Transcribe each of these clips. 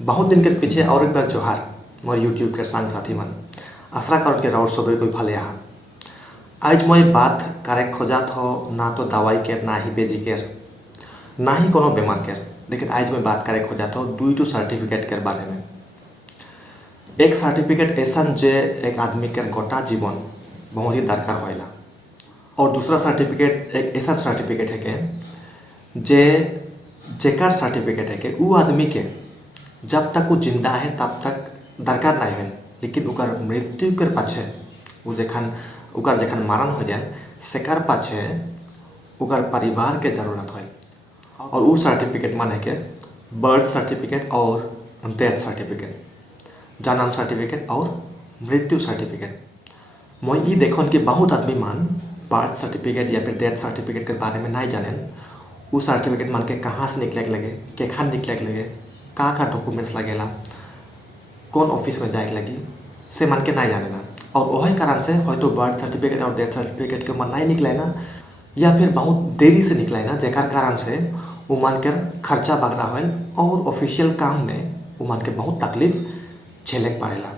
बहुत दिन के पीछे और एक बार जोहार मोर यूट्यूब के संग साथी मन आशा कर के राउर सबे कोई भले यहाँ आज मैं बात करे खोजात हो ना तो दवाई के ना ही बेजी के ना ही कोनो बीमार के लेकिन आज मैं बात करे खोजात हो दुईटो सर्टिफिकेट के बारे में। एक सर्टिफिकेट ऐसा जे एक आदमी के गोटा जीवन बहुत ही दरकार होएला और दूसरा सर्टिफिकेट एक ऐसा सर्टिफिकेट है के जे जेकर सर्टिफिकेट है के वो आदमी के जब तक वो जिंदा है तब तक दरकार नहीं है, लेकिन उकर मृत्यु के पाछे वो जखन मरण हो जाए सेकर पाछे उकर परिवार के जरूरत हो और वो सर्टिफिकेट माने के बर्थ सर्टिफिकेट और डेथ सर्टिफिकेट, जन्म सर्टिफिकेट और मृत्यु सर्टिफिकेट। मैं ये देखन कि बहुत आदमी मान बर्थ सर्टिफिकेट या फिर डेथ सर्टिफिकेट के बारे में नहीं जाने। वो सर्टिफिकेट मान के कहाँ से निकले लगे, केखान निकले लगे, का डॉक्यूमेंट्स लगेला, कौन ऑफिस में जाए लगी से मन के नहीं जाने ना। और वही कारण से हयतो बर्थ सर्टिफिकेट और डेथ सर्टिफिकेट के मन नहीं निकले ना या फिर बहुत देरी से निकले ना, जेकर कारण से वो मन के खर्चा बगड़ा हो और ऑफिशियल काम में वो मन के बहुत तकलीफ झेले पड़ेला।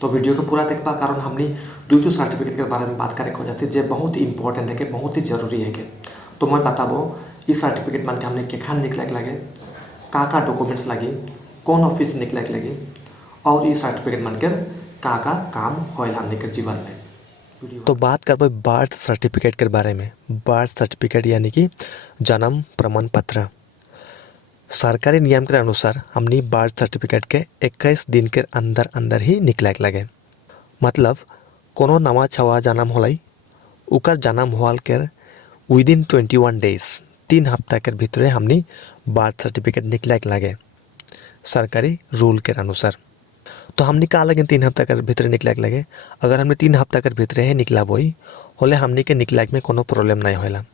तो वीडियो को पूरा देखबा कारण हमने दूसरे सर्टिफिकेट के बारे में बात करे हो जाती है बहुत ही इंपॉर्टेंट है कि बहुत ही जरूरी है कि तो मैं बताबो इस सर्टिफिकेट मन के हमने केखान निकले लगे, का डॉक्यूमेंट्स लगी, कौन ऑफिस निकले लगी और ये सर्टिफिकेट मन के का काम होएल हमने के जीवन में। तो बात करबे बर्थ सर्टिफिकेट के बारे में। बर्थ सर्टिफिकेट यानी कि जन्म प्रमाण पत्र। सरकारी नियम के अनुसार हमनी बर्थ सर्टिफिकेट के 21 दिन के अंदर अंदर ही निकले लगे। मतलब कोनो नवा छवा जन्म होलाई उकर जन्म होल के विदिन 21 डेज 3 हफ्ता के भीतरे हमनी बर्थ सर्टिफिकेट निकले लगे सरकारी रूल के अनुसार। तो हमने कहा लगे 3 हफ्ता के भीतर निकले लगे। अगर हमने 3 हफ्ता के भीतर ही निकला बोई होले हमने के निकला में कोनो प्रॉब्लम नहीं होला।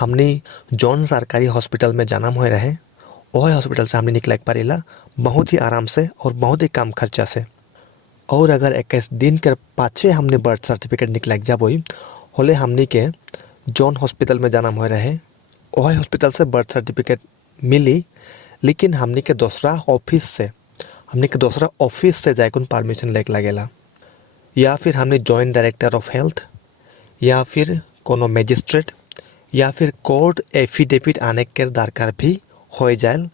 हमने जौन सरकारी हॉस्पिटल में जन्म हो रहे वही हॉस्पिटल से हमने निकला पारेला बहुत ही आराम से और बहुत ही कम खर्चा से। और अगर 21 दिन के पाछे हमने बर्थ सर्टिफिकेट निकला जाबोई होले हमने के जौन हॉस्पिटल में जन्म हो रहे वही हॉस्पिटल से बर्थ सर्टिफिकेट मिली, लेकिन हमने के दूसरा ऑफिस से जाए परमिशन लेके लगेला या फिर हमने जॉइंट डायरेक्टर ऑफ हेल्थ या फिर कोनो मजिस्ट्रेट या फिर कोर्ट एफिडेविट आने के दरकार भी हो जाए।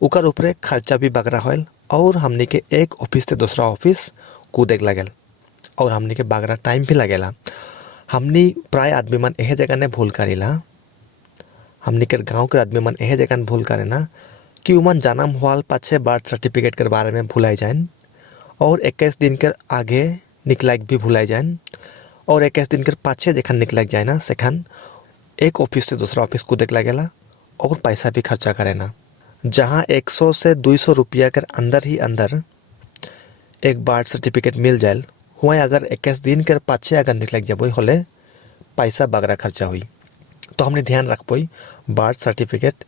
उकर ऊपर खर्चा भी बगरा होल और हमने के एक ऑफिस से दूसरा ऑफिस कूदे लगेल और हमने के बगरा टाइम भी लगेला। हमने प्राय आदमी मन यह जगह ने भूल करेला, हमने के गाँव के आदमी मन यह जगह भूल करे ना कि उमन जन्म हुआ पाछे बर्थ सर्टिफिकेट के बारे में भुलाई जाए और 21 दिन के आगे निकलाक भी भुलाई जाए और 21 दिन के पाछे जखन निकलाक जाए ना सेखन एक ऑफिस से दूसरा ऑफिस कूदे लगेला और पैसा भी खर्चा करे ना। जहाँ 100 से 200 रुपया के अंदर ही अंदर एक बर्थ सर्टिफिकेट मिल जाए हुआ अगर 21 दिन के पाछे अगर निकलाक जाबो होले पैसा बगरा खर्चा हुई। तो हमने ध्यान रखबोई बर्थ सर्टिफिकेट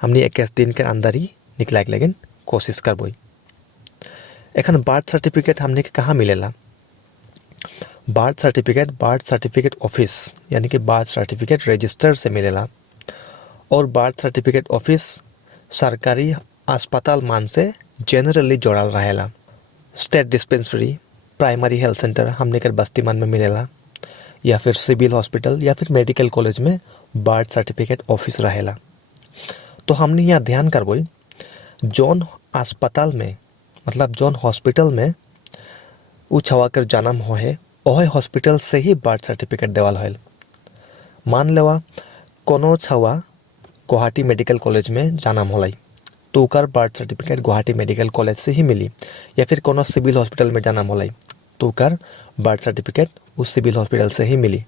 हमने 21 दिन के अंदर ही निकला के लेकिन कोशिश करबोई। एखन बर्थ सर्टिफिकेट हमने के कहाँ मिलेला? बर्थ सर्टिफिकेट ऑफिस यानी कि बर्थ सर्टिफिकेट रजिस्टर से मिलेला और बर्थ सर्टिफिकेट ऑफिस सरकारी अस्पताल मान से जनरली जोड़ल रहेला। State dispensary, primary health centre हमने के बस्ती मन में मिलेला या फिर सिविल हॉस्पिटल या फिर मेडिकल कॉलेज में बर्थ सर्टिफिकेट ऑफिस रहेला। तो हमने यहाँ ध्यान करबोई जौन अस्पताल में मतलब जौन हॉस्पिटल में उ छवा कर जन्म हो है वही हॉस्पिटल से ही बर्थ सर्टिफिकेट देवाल होल। मान लेवा कोनो छवा गुवाहाटी मेडिकल कॉलेज में जन्म होलाई तो उकर birth certificate Guwahati medical college से ही मिली या फिर कोनो सिविल हॉस्पिटल में जन्म होलाई तो उकर बर्थ सर्टिफिकेट उस सिविल हॉस्पिटल से ही मिली।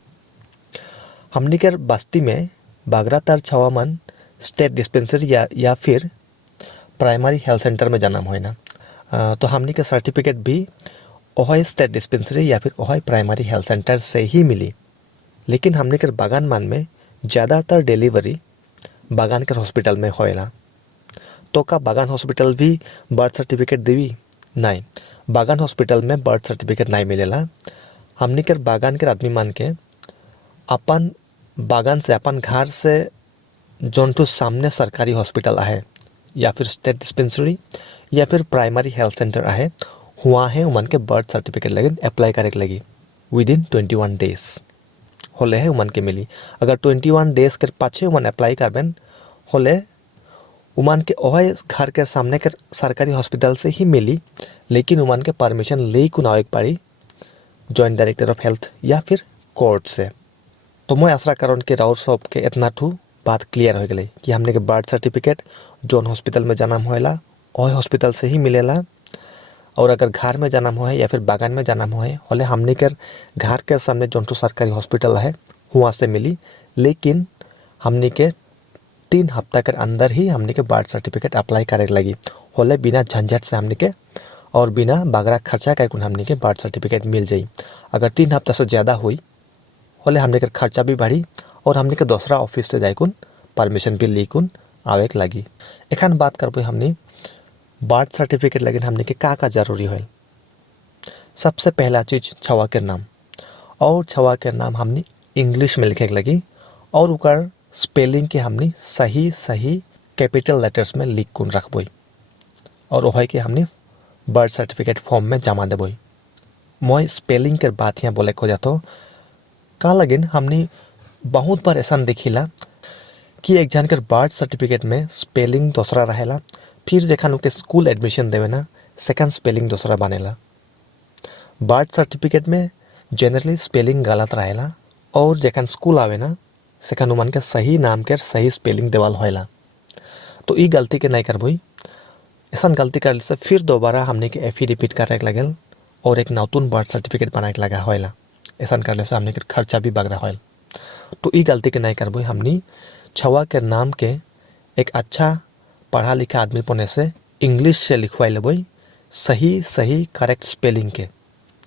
हमने के बस्ती में बागरातार छवा मन स्टेट डिस्पेंसरी या फिर प्राइमरी हेल्थ सेंटर में जन्म हो ना तो हमने के सर्टिफिकेट भी वही स्टेट डिस्पेंसरी या फिर वही प्राइमरी हेल्थ सेंटर से ही मिली। लेकिन हमने के बागान मान में ज़्यादातर डिलीवरी बागान के हॉस्पिटल में होएला। तो का बागान हॉस्पिटल भी बर्थ सर्टिफिकेट देवी? नहीं, बागान हॉस्पिटल में बर्थ सर्टिफिकेट नहीं मिलेला। हमने के बागान के आदमी मान के अपन बागान से अपन घर से जौन तो सामने सरकारी हॉस्पिटल है या फिर स्टेट डिस्पेंसरी या फिर प्राइमरी हेल्थ सेंटर आहे हुआ है उमन के बर्थ सर्टिफिकेट लगे अप्लाई करे लगी विद इन 21 डेज होले है उमन के मिली। अगर 21 डेज के पाछे उमन अप्लाई करबेन होले उमन के ओहे घर के सामने के सरकारी हॉस्पिटल से ही मिली, लेकिन उमन के परमिशन ले कुन आवे पारी जॉइंट डायरेक्टर ऑफ हेल्थ या फिर कोर्ट से। तो मैं आशा करूँ कि राउर सब के इतना ठू बात क्लियर हो गई कि हमने के बर्थ सर्टिफिकेट जोन हॉस्पिटल में जन्म होएला ओहे हॉस्पिटल से ही मिलेला, और अगर घर में जन्म हो या फिर बागान में जन्म हो होले हमने के घर के सामने जोन तो सरकारी हॉस्पिटल है वहाँ से मिली, लेकिन हमने के 3 हफ्ता के अंदर ही हमने के बर्थ सर्टिफिकेट अप्लाई करे लगी होले बिना झंझट से हमने के और बिना बागरा खर्चा कर हमने के बर्थ सर्टिफिकेट मिल जाई। अगर 3 हफ्ता से ज़्यादा हुई होले हमने के खर्चा भी बढ़ी और हमने के दूसरा ऑफिस से जाइकुन परमिशन भी लेकुन आवे लगी। एखन बात करबो हमने बर्थ सर्टिफिकेट लगे हमने के का जरूरी है। सबसे पहला चीज छवा के नाम, और छवा के नाम हमने इंग्लिश में लिखे लगी और उकर स्पेलिंग के हमने सही सही कैपिटल लेटर्स में लिख कुन रखबो और वही के हमने बर्थ सर्टिफिकेट फॉर्म में जमा देबो। मैं स्पेलिंग के बात यहाँ बोले खो जातो का लगिन हमने बहुत बार ऐसा देखिला कि एक जन के बर्थ सर्टिफिकेट में स्पेलिंग दूसरा रहेला, फिर जखन उनके स्कूल एडमिशन देवे ना सेकंड स्पेलिंग दूसरा बनेला। बर्थ सर्टिफिकेट में जनरली स्पेलिंग गलत रहेला और जखन स्कूल आवे ना सेकंड उमन के सही नाम के सही स्पेलिंग देवाल होएला। तो ई गलती के नहीं करबोई, ऐसा गलती कर से फिर दोबारा हमने के एफिडेविट करे लगल और एक नतून बर्थ सर्टिफिकेट बनाए लगा होएला। ऐसा करले से हमने के खर्चा भी बगरा होएल। तो ई गलती के नहीं करबोई, हमनी छवा के नाम के एक अच्छा पढ़ा लिखा आदमी पने से इंग्लिश से लिखवाई लेबोई सही सही करेक्ट स्पेलिंग के,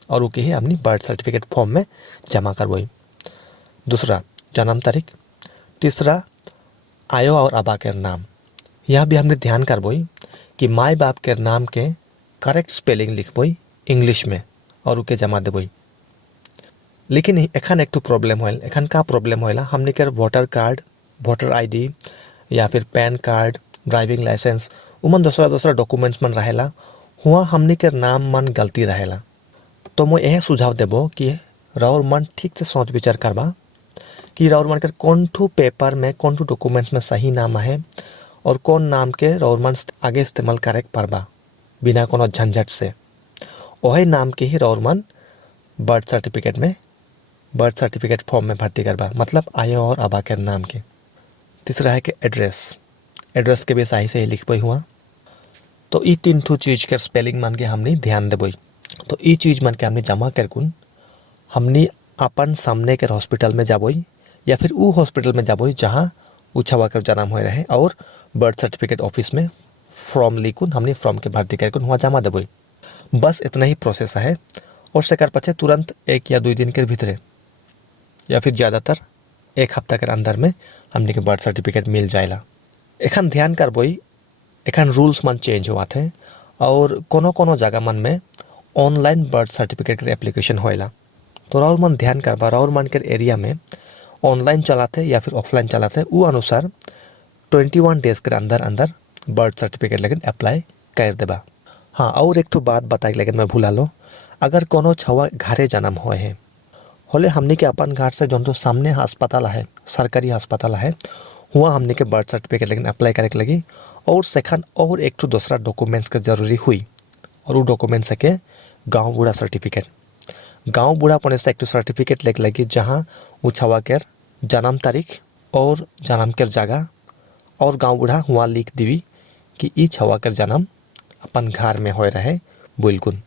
और वो ही हमने बर्थ सर्टिफिकेट फॉर्म में जमा करबोई। दूसरा जन्म तारीख, तीसरा आयो और अबा के नाम, यह भी हमने ध्यान करबोई कि माई बाप के नाम के करेक्ट स्पेलिंग लिखबोई इंग्लिश में और उके जमा देबोई। लेकिन एखन एक तो प्रॉब्लम होल, एखन का प्रॉब्लम होएला हमने के वोटर कार्ड, वोटर आईडी या फिर पैन कार्ड, ड्राइविंग लाइसेंस उमन दूसरा डॉक्यूमेंट्स मन रहेला हुआ हमने के नाम मन गलती रहेला। तो मैं यह सुझाव देबो कि राउर मन ठीक से सोच विचार करबा कि राउर मन के कौन ठू पेपर में कौन ठू डॉक्यूमेंट्स में सही नाम है और कौन नाम के राउर मन आगे इस्तेमाल करे पारबा बिना कोनो झंझट से। वही नाम के ही राउर मन बर्थ सर्टिफिकेट फॉर्म में भर्ती करबा, मतलब आयो और अबा के नाम के। तीसरा है कि एड्रेस के भी सही से ही लिखबई हुआ। तो ई 3 ठू चीज़ के स्पेलिंग मन के हमने ध्यान देबई। तो ई चीज़ मन के हमने जमा करकुन हमने अपन सामने के हॉस्पिटल में जाबई या फिर वो हॉस्पिटल में जाबई जहाँ छवा कर जन्म हो रहे और बर्थ सर्टिफिकेट ऑफिस में फॉर्म लिखुन हमने फॉर्म के भर्ती करकुन वहाँ जमा देबई। बस इतना ही प्रोसेस है और सेकर पछे तुरंत 1 या 2 दिन के भीतरे या फिर ज़्यादातर 1 हफ्ता के अंदर में हमने के बर्थ सर्टिफिकेट मिल जाएला। एखन ध्यान करबोई एखन रूल्स मन चेंज हुआ थे और कोनो जगह मन में ऑनलाइन बर्थ सर्टिफिकेट के एप्लीकेशन होएला। तो राउर मन ध्यान करबा राउर मन के एरिया में ऑनलाइन चलाते या फिर ऑफलाइन चलाते वो अनुसार 21 डेज के अंदर बर्थ सर्टिफिकेट लेकिन अप्लाई कर देबा। हाँ, और एक तो बात बताई लेकिन मैं भूला लो, अगर कोनो छवा घरे जन्म हुए हैं होले हमने के अपन घर से जो तो सामने अस्पताल है सरकारी अस्पताल है हुआ हमने के बर्थ सर्टिफिकेट लेकिन अप्लाई करे लगी और सेखन और एक तो दूसरा डॉक्यूमेंट्स के जरूरी हुई और वो डॉक्यूमेंट्स है के गाँव बूढ़ा सर्टिफिकेट। गाँव बूढ़ा पने से एक तो सर्टिफिकेट लेके लगी जहाँ वो छवा के जन्म तारीख और जन्म के जगह और गाँव बूढ़ा हुआ लिख दीवी कि ई छवा के जन्म अपन घर में हो रहे बिल्कुल।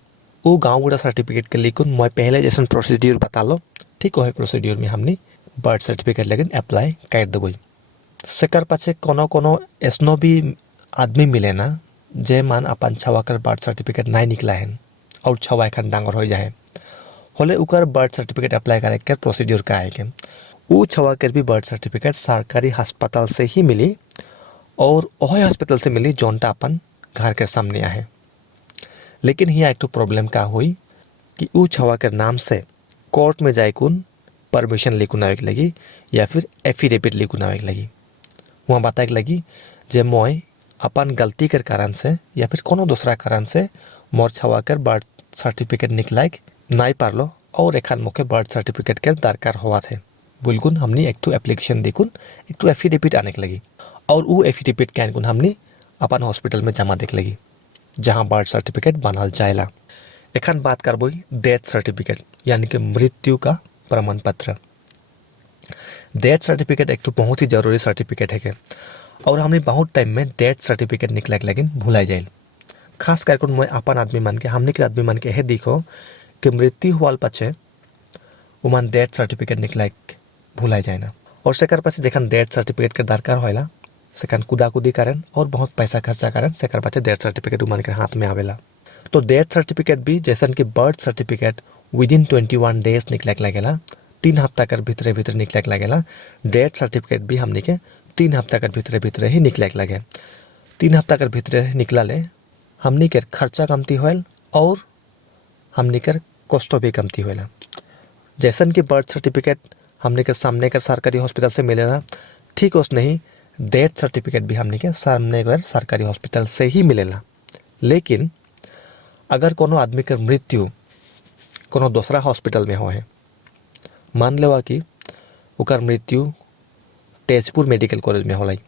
वो गाँव बूढ़ा सर्टिफिकेट के लिखुन मैं पहले जैसे प्रोसीड्यूर बता लो ठीक वही प्रोसीड्यूर में हमने बर्थ सर्टिफिकेट लेकिन अप्लाई कर देबई। सेकर पाछे कोनो ऐसनो भी आदमी मिले ना जे मान अपन छवा कर बर्थ सर्टिफिकेट नहीं निकला है और छवा एखन डांगर हो जाए होले उकर बर्थ सर्टिफिकेट अप्लाई करे के प्रोसीड्यूर का है कि वो छवा कर भी बर्थ सर्टिफिकेट सरकारी अस्पताल से ही मिली और वही अस्पताल से मिली जोनटा अपन घर के सामने है। लेकिन यहाँ एक तो प्रॉब्लम का हुई कि वो छवा के नाम से कोर्ट में जाइकुन परमिशन लिखुन आवे लगी या फिर एफिडेविट लिखुन आवे लगी। वहाँ बताए लगी जे मैं अपन गलती के कारण से या फिर कोनो दूसरा कारण से मोर छवा कर बर्थ सर्टिफिकेट निकलाइक नाई पारलो और एखान मोके बर्थ सर्टिफिकेट के दरकार हुआ थे बुलकुन हमनी एक ठो एप्लीकेशन दिकुन एक ठो एफिडेविट आने के लगी और वो एफिडेविट के आनकुन हमनी अपन हॉस्पिटल में जमा देख लगी जहाँ बर्थ सर्टिफिकेट बनल जाएला। एखान बात करबोई डेथ सर्टिफिकेट यानी कि मृत्यु का प्रमाण पत्र। डेथ सर्टिफिकेट एक तो बहुत ही जरूरी सर्टिफिकेट है और हमने बहुत टाइम में डेथ सर्टिफिकेट निकला के लगिन भुलाई जाए। खास करके मैं अपन आदमी मान के हमने के आदमी मान के देखो कि मृत्यु हुआ पाचे उमान डेथ सर्टिफिकेट निकला भुलाई जाए ना और सेकर पाचे जखन डेथ सर्टिफिकेट के दरकार होला सेकन कुदाकुदी कारण और बहुत पैसा खर्चा कारण सेकर पाचे डेथ सर्टिफिकेट उमान के हाथ में आवेला। तो डेथ सर्टिफिकेट भी जैसन कि बर्थ सर्टिफिकेट विदिन 21 डेज निकला के लगेला 3 हफ्ता कर भीतरे भीतर निकला के लगेला। डेथ सर्टिफिकेट भी हमने के 3 हफ्ता कर भीतरे भीतरे ही निकला के लगे। 3 हफ्ता कर भीतरे निकला ले हमने के खर्चा कमती होल और हमने के कष्ट भी कमती होल। जैसन कि बर्थ सर्टिफिकेट हमने के सामने कर सरकारी हॉस्पिटल से मिलेला ठीक उस नहीं डेथ सर्टिफिकेट भी हमने के सामने कर सरकारी हॉस्पिटल से ही मिलेला। लेकिन अगर कोनो आदमी के मृत्यु कोनो दूसरा हॉस्पिटल में हो है मान लेवा कि उकर मृत्यु तेजपुर मेडिकल कॉलेज में होलाई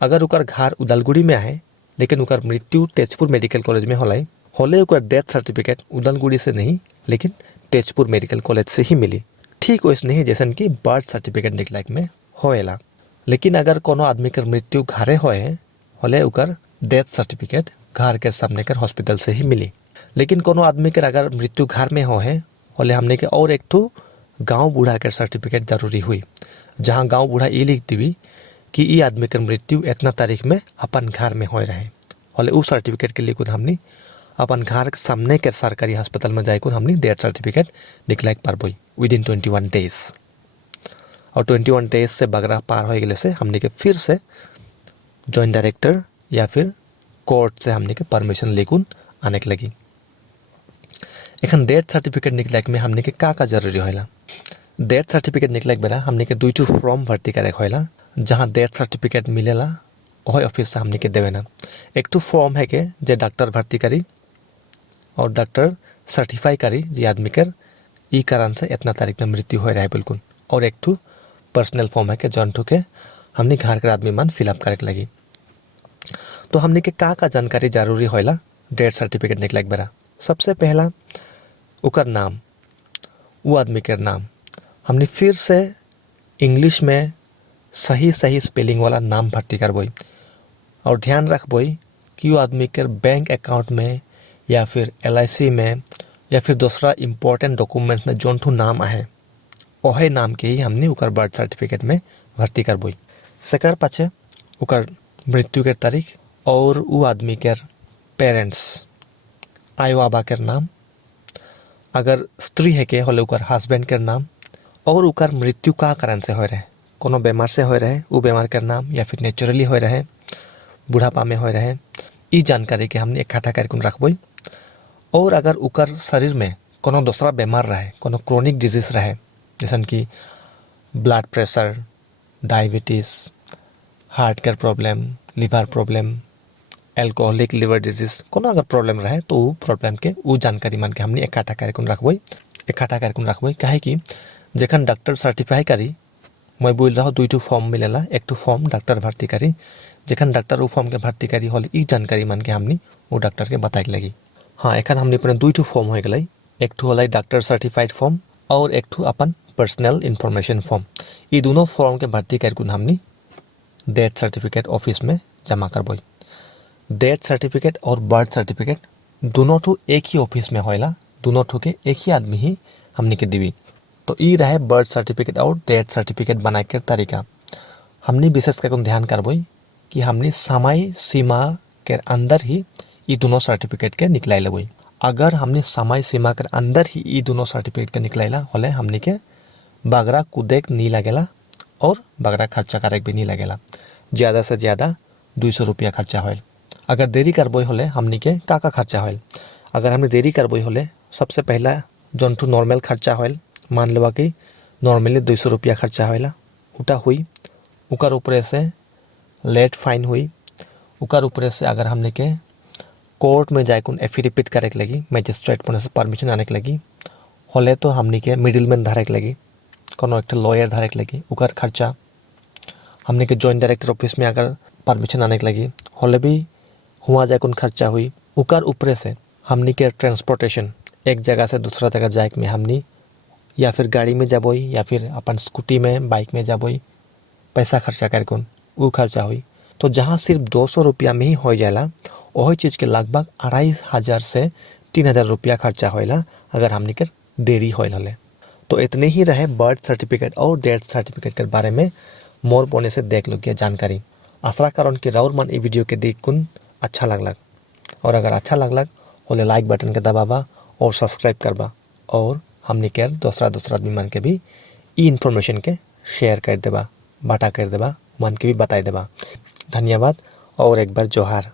अगर उकर घर उदलगुड़ी में है लेकिन उकर मृत्यु तेजपुर मेडिकल कॉलेज में होले उकर डेथ सर्टिफिकेट उदलगुड़ी से नहीं लेकिन तेजपुर मेडिकल कॉलेज से ही मिली। ठीक वैसे नहीं जैसन कि बर्थ सर्टिफिकेट निकला में होएला। लेकिन अगर कोनो आदमी के मृत्यु घरे होले उकर डेथ सर्टिफिकेट घर के सामने कर हॉस्पिटल से ही मिली। लेकिन कोनो आदमी के अगर मृत्यु घर में होले हमने के और एक ठो गांव बूढ़ा के सर्टिफिकेट जरूरी हुई जहां गांव बूढ़ा ये लिख दीवी कि ये आदमी के मृत्यु इतना तारीख में अपन घर में हो रहे होले उस सर्टिफिकेट के लिए हमने अपन घर के सामने के सरकारी अस्पताल में जाकर हमने डेथ सर्टिफिकेट निकला पारबई विदिन 21 डेज और 21 डेज से बगरा पार हो गए से हमने के फिर से जॉइंट डायरेक्टर या फिर कोर्ट से हमने के परमिशन लेकुन आने के लगी। एखन डेथ सर्टिफिकेट निकला में हमने के का जरूरी होला। डेथ सर्टिफिकेट निकला बेरा हमने के 2 फॉर्म भर्ती करे होला जहाँ डेथ सर्टिफिकेट मिलेला वही ऑफिस से हमने के देवेना। एक तो फॉर्म है के जे डॉक्टर भर्ती करी और डॉक्टर सर्टिफाई करी जे आदमी कर ई कारण से इतना तारीख में मृत्यु हो रहा है बिल्कुल और एक तो पर्सनल फॉर्म है के जौन के हमने घर के आदमी मान फिलअप करे के लगी। तो हमने के का जानकारी जरूरी होला डेथ सर्टिफिकेट निकला बेरा। सबसे पहला उकर नाम वो आदमी के नाम हमने फिर से इंग्लिश में सही स्पेलिंग वाला नाम भर्ती करबोई और ध्यान रखबोई कि वो आदमी के बैंक अकाउंट में या फिर LIC में या फिर दूसरा इम्पोर्टेंट डॉक्यूमेंट में जोन ठू नाम आहे वही नाम के ही हमने उकर बर्थ सर्टिफिकेट में भर्ती करबोई। सेकर पाछे उकर मृत्यु के तारीख और वो आदमी के पेरेंट्स आयो आबा के नाम अगर स्त्री है के होले उकर हस्बैंड के नाम और उकर मृत्यु का कारण से हो रहे कोनो बीमार से हो रहे वो बीमार के नाम या फिर नेचुरली हो रहे बुढ़ापा में हो रहे ई जानकारी के हमने इकट्ठा करके रखबई। और अगर उकर शरीर में कोनो दूसरा बीमार रहे कोनो क्रोनिक डिजीज रहे जैसन कि ब्लड प्रेशर डायबिटीज हार्ट के problem liver problem alcoholic liver disease कोनो अगर प्रॉब्लम रहे तो वो प्रॉब्लम के वो जानकारी मान के हमने इकट्ठा करके रखबई काहे कि जखन डॉक्टर सर्टिफाई करी मैं बोल रहा हूँ 2 फॉर्म मिलेला। एक तो फॉर्म डॉक्टर भर्ती करी जखन डॉक्टर वो फॉर्म के भर्ती करी होले ई जानकारी मान के हमने वो डॉक्टर के बताए लगी। हाँ एखन हमने अपने 2 फॉर्म हो गए एक तो होला डॉक्टर सर्टिफाइड फॉर्म और एक तो अपन पर्सनल इन्फॉर्मेशन फॉर्म। ये दोनों फॉर्म के भर्ती करके हमने डेथ सर्टिफिकेट ऑफिस में जमा करबई। डेथ सर्टिफिकेट और बर्थ सर्टिफिकेट दोनों ठो एक ही ऑफिस में होएला दोनों ठो के एक ही आदमी ही हमने के दीवी। तो ये रहे बर्थ सर्टिफिकेट और डेथ सर्टिफिकेट बनाए के तरीका। हमने विशेष करके ध्यान करबई कि हमने समय सीमा के अंदर ही ये दोनों सर्टिफिकेट के निकला लेबई। अगर हमने समय सीमा के अंदर ही ये दोनों सर्टिफिकेट के निकलाइला होले हमने के बगरा कूदेक नहीं लगेला और बगरा खर्चा करे भी नहीं लगेला। ज़्यादा से ज़्यादा 200 रुपया खर्चा होल। अगर देरी करबई होले हमने के का खर्चा होल। अगर हमने देरी करबई होले सबसे पहला जौन ठू नॉर्मल खर्चा होल मान लेवा कि नॉर्मली 200 रुपया खर्चा होला उटा हुई उकर ऊपर से लेट फाइन हुई उकार ऊपर से अगर हमने के कोर्ट में जाए कुन एफिडेविट करे के लगी मैजिस्ट्रेट पने से परमिशन आने के लगी होले तो हमने के मिडिलमैन धारे के लगी कोनो एक लॉयर धारे के लगी उकार खर्चा हमने के जॉइंट डायरेक्टर ऑफिस में अगर परमिशन आने के लगी होले भी हुआ जाए कुन खर्चा हुई उकार ऊपर से हमने के ट्रांसपोर्टेशन एक जगह से दूसरा जगह जाए में हमने या फिर गाड़ी में जाबोई या फिर अपन स्कूटी में बाइक में जाबोई पैसा खर्चा कर कौन वो खर्चा हुई तो जहाँ सिर्फ 200 रुपया में ही हो जाला वही चीज़ के लगभग 2500 से 3000 रुपया खर्चा होएला अगर हमने कर देरी होल हले। तो इतने ही रहे बर्थ सर्टिफिकेट और डेथ सर्टिफिकेट के बारे में मोर बोने से देख लो जानकारी। आशा करूँ कि राउर मन ये वीडियो के देख कुन अच्छा लगलक और अगर अच्छा लगलक होले लाइक बटन के दबाबा और सब्सक्राइब करबा और हमने के दूसरा आदमी मन के भी ई इन्फॉर्मेशन के शेयर कर देबा बाटा कर देबा मन के भी बताई देबा। धन्यवाद और एक बार जोहार।